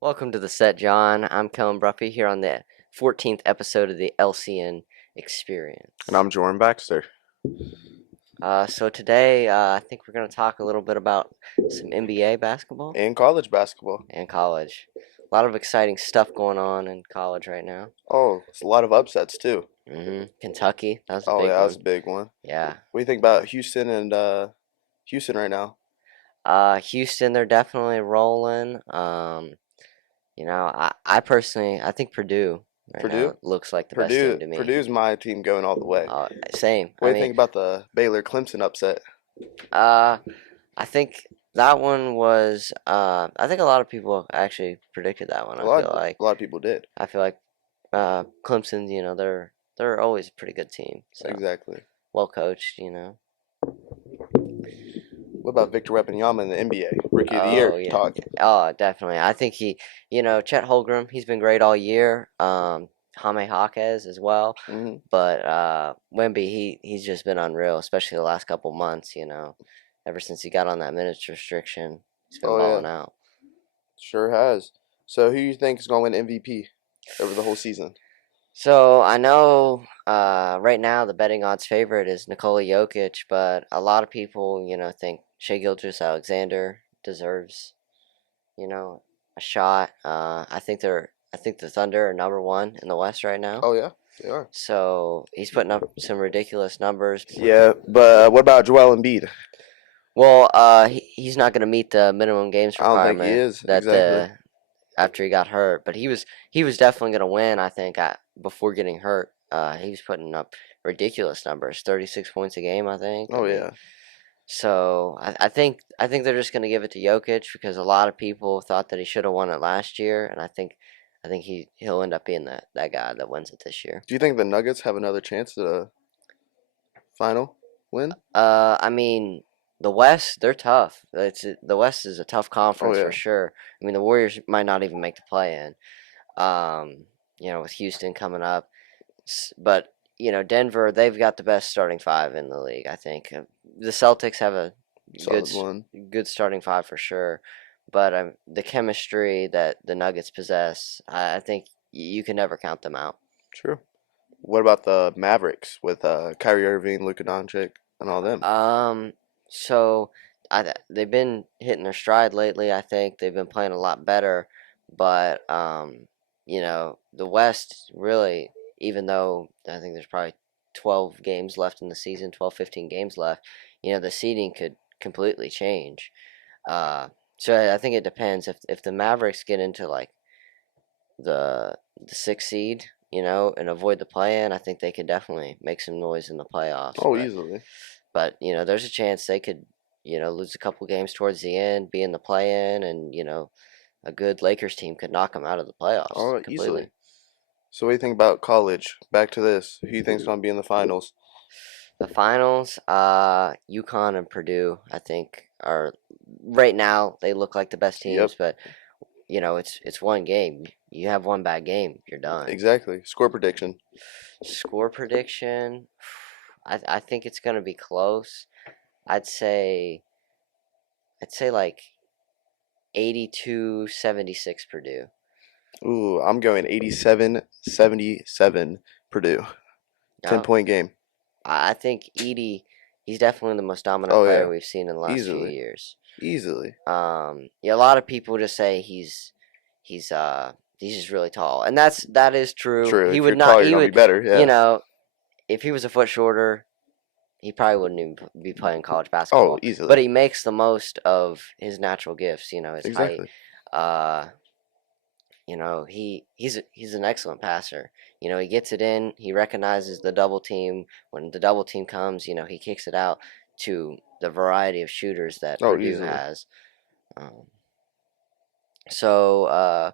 Welcome to the set, John. I'm Kellen Bruffy here on the 14th episode of the LCN And Experience. I'm Jordan Baxter. So today, I think we're going to talk a little bit about some NBA basketball In college basketball. and college. A lot of exciting stuff going on in college right now. Oh, it's a lot of upsets too. Kentucky, that was a Oh big yeah, that's one. a big one. Yeah. What do you think about Houston and Houston right now? Houston, they're definitely rolling. I personally, I think Purdue right now Purdue? looks like the best Purdue team to me. Purdue's my team going all the way. Same. What do you think about the Baylor Clemson upset? Uh, I think that one was. I think a lot of people actually predicted that one. A lot a lot of people did. I feel like Clemson. They're always a pretty good team. So Exactly. well coached. What about Victor Wembanyama in the NBA? Rookie of the Oh Year yeah. talk. Oh definitely. I think Chet Holmgren. He's been great all year. Jaime Jaquez as well. Hmm. But Wemby, he's just been unreal, especially the last couple months. Ever since he got on that minutes restriction, he's been Oh yeah, balling out. sure has. So who do you think is going to win MVP over the whole season? So I know right now the betting odds favorite is Nikola Jokic, but a lot of people, think Shai Gilgeous-Alexander deserves, a shot. I think the Thunder are number one in the West right now. Oh yeah, they are. So he's putting up some ridiculous numbers. Yeah, but what about Joel Embiid? Well, he's not going to meet the minimum games I don't think he requirement is that exactly. the after he got hurt, but he was definitely going to win. I think before getting hurt, he was putting up ridiculous numbers, 36 points a game. I think. Oh yeah. So I think they're just going to give it to Jokic because a lot of people thought that he should have won it last year, and I think he'll end up being that guy that wins it this year. Do you think the Nuggets have another chance at a final win? I mean, the West, they're tough. The West is a tough Oh conference for yeah. sure. I mean, the Warriors might not even make the play-in. With Houston coming up, but Denver, they've got the best starting five in the league. I think the Celtics have a good Solid one. good starting five for sure, but the chemistry that the Nuggets possess, I think you can never count them out. True. What about the Mavericks with Kyrie Irving, Luka Doncic, and all them? So they've been hitting their stride lately. I think they've been playing a lot better, but the West really, even though I think there's probably 12 games left in the season, 12, 15 games left, the seeding could completely change. So I think it depends if the Mavericks get into like the sixth seed, and avoid the play-in, I think they could definitely make some noise in the playoffs. Oh, But easily. but there's a chance they could, lose a couple games towards the end, be in the play-in, and a good Lakers team could knock them out of the playoffs Oh, completely. easily. So what do you think about college? Back to this. Who do you think's gonna be in the finals? The finals, UConn and Purdue, I think, are right now they look like the best teams, Yep, but it's one game. You have one bad game, you're done. exactly. Score prediction. Score prediction, I think it's gonna be close. I'd say like 82-76 Purdue. Ooh, I'm going 87-77 Purdue. 10 No, point game. I think Edie, he's definitely the most dominant Oh player yeah, we've seen in the last few easily, years. easily. Yeah, a lot of people just say he's just really tall, and that is true. True. He If would you're not. tall, you're He gonna be would, better. Yeah. if he was a foot shorter, he probably wouldn't even be playing college Oh, basketball. But easily. he makes the most of his natural gifts. His height. Exactly. Uh, he's an excellent passer. He gets it in. He recognizes the double team. When the double team comes, he kicks it out to the variety of shooters that Oh, Purdue easily. has. Um, so,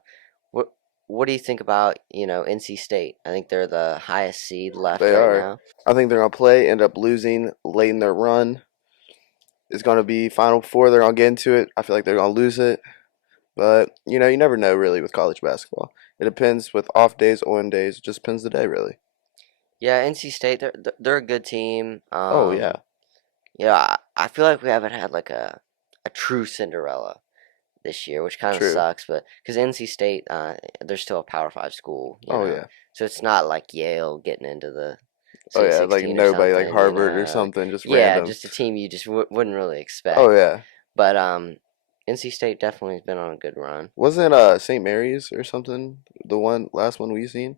what do you think about NC State? I think they're the highest seed left They right are. now. I think they're gonna play, end up losing late in their run. It's gonna be Final Four. They're gonna get into it. I feel like they're gonna lose it, but you never know really with college basketball. It depends with off days, on days. It just depends the day really. Yeah, NC State, they're a good team. Oh yeah. I feel like we haven't had like a true Cinderella. this year, which kind of True. sucks. But because NC State, they're still a Power Five school, Oh yeah. so it's not like Yale getting into the Oh Sweet yeah. Like 16 or nobody, like something, Harvard or something, just Yeah, random. just a team you just wouldn't really Oh expect. yeah. But NC State definitely has been on a good run. Wasn't St. Mary's or something the last one we seen?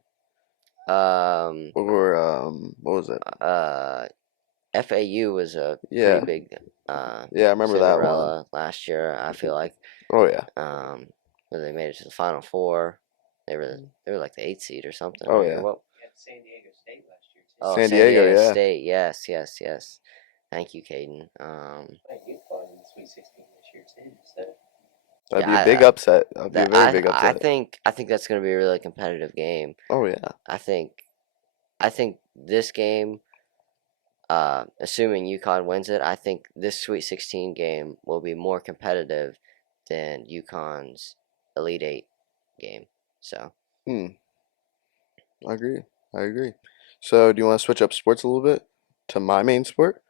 Um, Or what was it? uh, FAU was a pretty Yeah. big uh, Yeah, I remember that one. Cinderella last year. I feel like Oh yeah. where they made it to the Final Four. They were like the eighth seed or something, Oh right? Or yeah. what? San Diego State last year too. Oh, San San Diego, Diego yeah. State. Yes, yes, yes. Thank you, Caden. Played UConn in the Sweet 16 this year too. So That'd Yeah, be a big upset. That'd be a that very big upset. I think that's going to be a really competitive game. Oh yeah. I think I think this game, assuming UConn wins it, I think this Sweet 16 game will be more competitive than UConn's Elite Eight game. So Hmm. I agree. I agree. So, do you want to switch up sports a little bit to my main sport,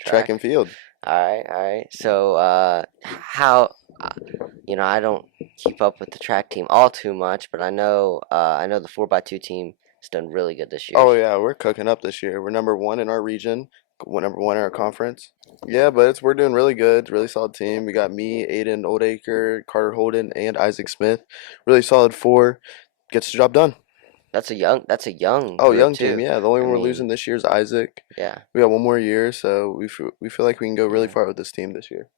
track and track. field? All right, all right. So how I don't keep up with the track team all too much, but I know the 4x2 team has done really good this year. Oh yeah, we're cooking up this year. We're number one in our region, number one in our conference. Yeah, but we're doing really good. Really solid team. We got me, Aiden Oldacre, Carter Holden, and Isaac Smith. Really solid four. Gets the job done. That's a young Oh, group young team. too. Yeah, the only I one we're mean, losing this year is Isaac. yeah. We got one more year, so we feel like we can go really Yeah. far with this team this year.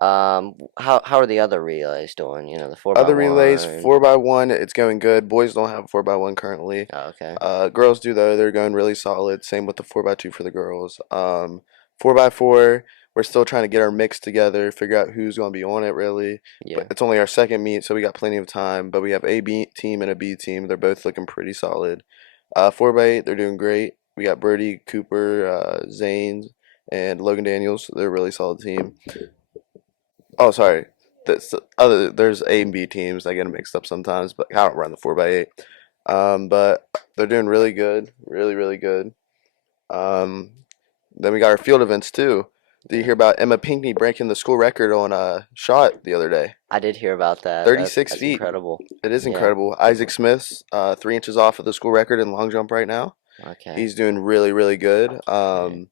How are the other relays doing? The four by Other relays, one. 4x1, it's going good. Boys don't have 4x1 currently. Oh, okay. Girls do though. They're going really solid. Same with the 4x2 for the girls. 4x4, we're still trying to get our mix together, figure out who's going to be on it really. But Yeah. it's only our second meet, so we got plenty of time. But we have a B team and a B team. They're both looking pretty solid. 4x8, they're doing great. We got Birdie, Cooper, Zane, and Logan Daniels. They're a really solid team. Oh, sorry. There's A and B teams. I get them mixed up sometimes, but I don't run the 4x8. But they're doing really good, really, really good. Um, then we got our field events too. Did you hear about Emma Pinkney breaking the school record on a shot the other day? I did hear about that. 36 That's feet. incredible. It is Yeah. incredible. Isaac Smith's 3 inches off of the school record in long jump right now. Okay. He's doing really, really good. Okay.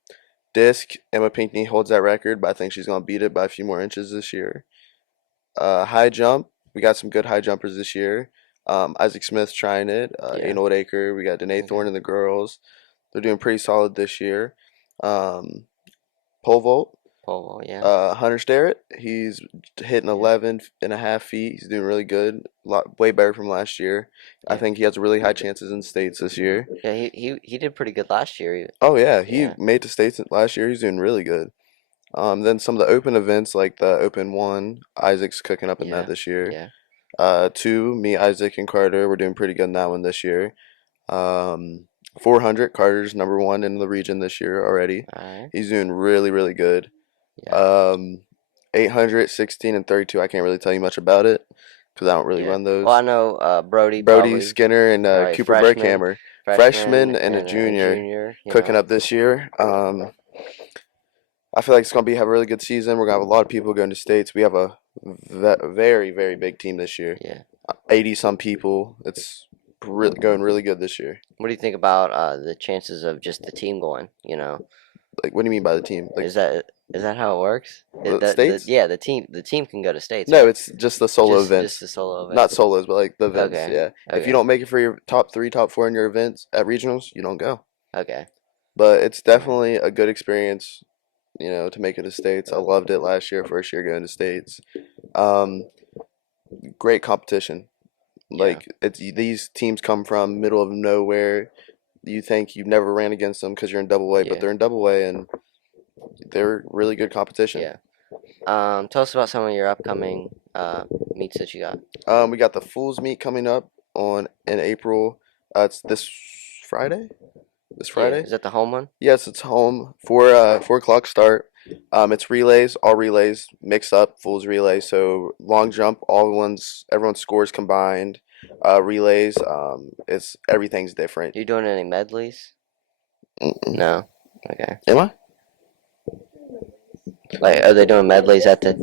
Disc, Emma Pinkney holds that record, but I think she's gonna beat it by a few more inches this year. High jump, we got some good high jumpers this year. Isaac Smith's trying it. Yeah. Aiden Oldacre, we got Danae Okay. Thorne and the girls. They're doing pretty solid this year. Um, Pole vault, Pole. Yeah. Hunter Starrett, he's hitting Yeah. 11.5 feet. He's doing really good, way better from last year. I Yeah. think he has really high chances in states this year. Yeah. He did pretty good last year. Oh yeah, he Yeah. made the states last year. He's doing really good. Then some of the open events like the Open One, Isaac's cooking up in that Yeah. this year. Yeah. Two, me, Isaac, and Carter, we're doing pretty good in that one this year. 400, Carter's number one in the region this year already. All right. He's doing really, really good. Yeah. 800, 16, and 32, I can't really tell you much about it because I don't really Yeah. run those. Well, I know Brody Brody probably. Skinner and Right. Cooper Berghammer, freshman and a junior, junior. cooking up this year. I feel like it's gonna have a really good season. We're gonna have a lot of people going to states. We have a very, very big team this year. Yeah. 80 some people. It's going really good this year. What do you think about the chances of just the team going? Like, what do you mean by the team? Like, Is that how it works? states? Yeah, the team can go to states. No, Right? it's just the solo events. Just the solo events. Not solos, but like the events. Okay. Yeah. If Okay. you don't make it for your top 3, top 4 in your events at regionals, you don't go. Okay. But it's definitely a good experience, to make it to states. I loved it last year, first year going to states. Great competition. Yeah. Like these teams come from middle of nowhere. You think you've never ran against them because you're in double A, Yeah. but they're in double A and they're really good competition. Yeah. Tell us about some of your upcoming meets that you got. We got the Fools meet coming up in April. It's this Friday. This Friday. Yeah. Is that the home one? Yes, it's home. 4 o'clock start. It's relays, all relays mixed up, Fools relay. So long jump, everyone's scores combined. Relays, everything's different. You doing any medleys? Mm-mm. No. Okay. Am I? Like, are they doing medleys at the?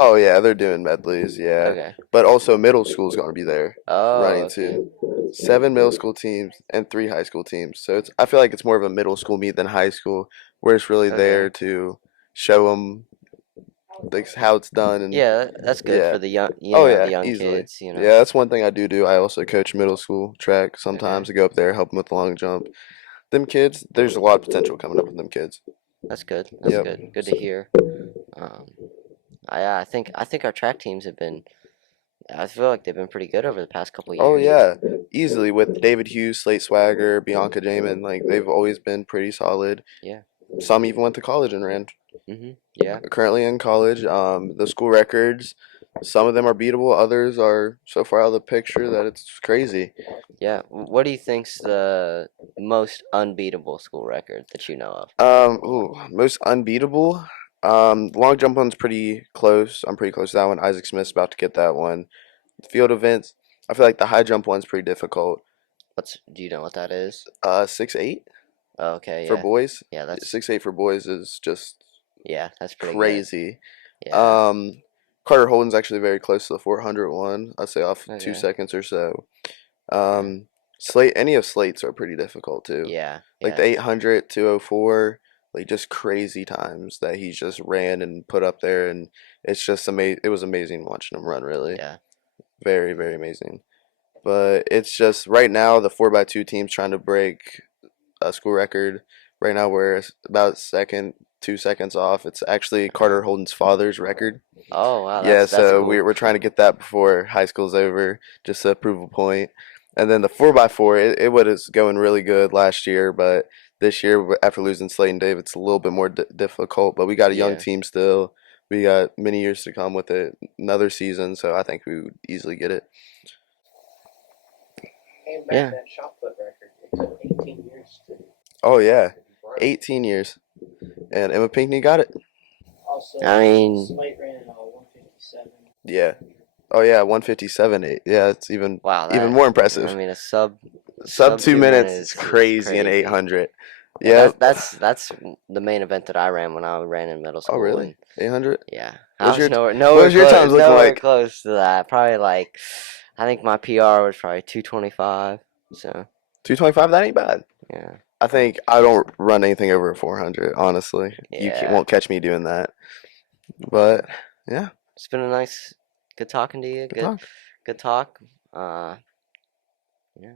Oh yeah, they're doing medleys, yeah. Okay. But also middle school's going to be there Oh, running okay. too. 7 middle school teams and 3 high school teams. So I feel like it's more of a middle school meet than high school, where it's really there Okay. to show them like how it's done and Yeah, that's good yeah. for the young, Oh the yeah, young easily. kids, you know. Yeah, that's one thing I do. I also coach middle school track sometimes. Okay. I go up there, help them with the long jump. Them kids, there's a lot of potential coming up with them kids. That's good. That's Yep. good. Good to So, hear. Um, I think our track teams have been. I feel like they've been pretty good over the past couple oh years. yeah, easily with David Hughes, Slate Swagger, Bianca Jamin, like they've always been pretty solid. Yeah. Some even went to college and ran. Yeah. Currently in college, the school records, some of them are beatable, others are so far out of the picture that it's crazy. Yeah. What do you think's the most unbeatable school record that you know of? Most unbeatable. Long jump one's pretty close. I'm pretty close to that one. Isaac Smith's about to get that one. Field events, I feel like the high jump one's pretty difficult. Do you know what that is? 6'8" Oh, okay. for Yeah. boys. Yeah. That's 6'8" for boys is just yeah. That's pretty good. crazy. Yeah. Um, Carter Holden's actually very close to the 400 one. I'd say off two Okay. seconds or so. Yeah. Slate, any of Slate's are pretty difficult too. Yeah. Like the Yeah. 800, 204, like just crazy times that he just ran and put up there, and it's just amazing. It was amazing watching him run, really. Yeah. Very, very amazing. But it's just right now the 4x2 team's trying to break a school record. Right now we're about 2 seconds off. It's actually Okay. Carter Holden's father's record. Oh wow. Yeah, That's so cool. we're trying to get that before high school's over, just to prove a point. And then the 4x4, it was going really good last year, but this year after losing Slayton Dave, it's a little bit more difficult. But we got a young Yeah. team still. We got many years to come with it, another season, so I think we would easily get it. Came back Yeah. that shot put record. It took 18 years to Oh yeah, be broke. 18 years, and Emma Pinkney got it. Also, I mean, Slate ran 157. Yeah. Oh yeah, 157. Yeah, it's wow. even more I impressive. mean, a Sub sub two 2 minutes minutes is is crazy in crazy. 800. Yeah. Yep. That's the main event that I ran when I ran in middle Oh school, really? and 800. yeah, I What's was your nowhere what nowhere was your close times looking like? to that. Probably like, I think my PR was probably 2:25. So 225. That ain't bad. yeah. I think I don't run anything over a 400. Honestly, Yeah. won't catch me doing that. But yeah, It's been a nice, good talking to you. good talk. Good talk. Uh, yeah.